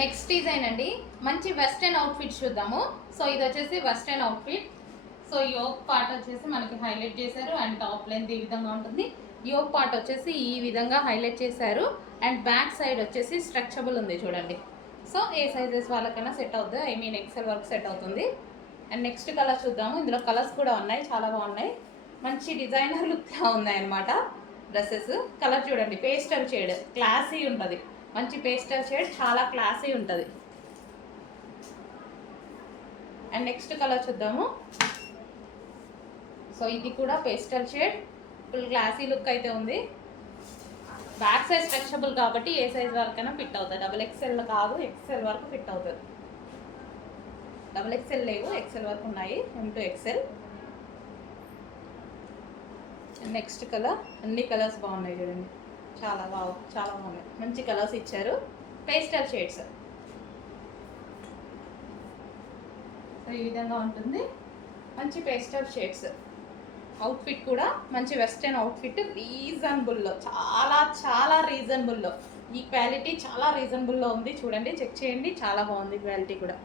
Next design అండి, మంచి western outfit చూద్దాము. సో ఇది వచ్చేసి western outfit. So yoke part వచ్చేసి మనకి హైలైట్ చేశారు అండ్ టాప్ లెంత్ ఈ విధంగా ఉంటుంది. యోక్ పార్ట్ వచ్చేసి ఈ విధంగా హైలైట్ చేశారు అండ్ బ్యాక్ సైడ్ వచ్చేసి స్ట్రెచబుల్ ఉంది చూడండి. సో ఏ సైజెస్ వాళ్ళకైనా సెట్ అవుతుంది, ఐ మీన్ ఎక్సెల్ వరకు సెట్ అవుతుంది. అండ్ నెక్స్ట్ కలర్ చూద్దాము. ఇందులో కలర్స్ కూడా ఉన్నాయి, చాలా బాగున్నాయి. మంచి డిజైనర్ లుక్లా ఉన్నాయన్నమాట డ్రెస్సెస్. కలర్ చూడండి, పేస్టల్ షేడ్, క్లాసీ ఉంటుంది. మంచి పేస్టల్ షేడ్, చాలా క్లాసీ ఉంటుంది. అండ్ నెక్స్ట్ కలర్ చూద్దాము. సో ఇది కూడా pastel shade, full classy look అయితే ఉంది. బ్యాక్ సైజ్ స్ట్రెచబుల్ కాబట్టి ఏ సైజ్ వరకైనా ఫిట్ అవుతుంది. డబుల్ ఎక్స్ఎల్ కాదు, ఎక్స్ఎల్ వరకు ఫిట్ అవుతుంది. డబుల్ ఎక్స్ఎల్ లేవు, ఎక్స్ఎల్ వరకు ఉన్నాయి, M2XL. నెక్స్ట్ కలర్, అన్ని కలర్స్ బాగున్నాయి చూడండి, చాలా బాగున్నాయి. మంచి కలర్స్ ఇచ్చారు, పేస్టల్ షేడ్స్. సో ఈ విధంగా ఉంటుంది, మంచి పేస్టల్ షేడ్స్. అవుట్ఫిట్ కూడా మంచి వెస్టర్న్ అవుట్ఫిట్, రీజనబుల్లో, చాలా రీజనబుల్లో. ఈ క్వాలిటీ చాలా రీజనబుల్లో ఉంది, చూడండి, చెక్ చేయండి, చాలా బాగుంది క్వాలిటీ కూడా.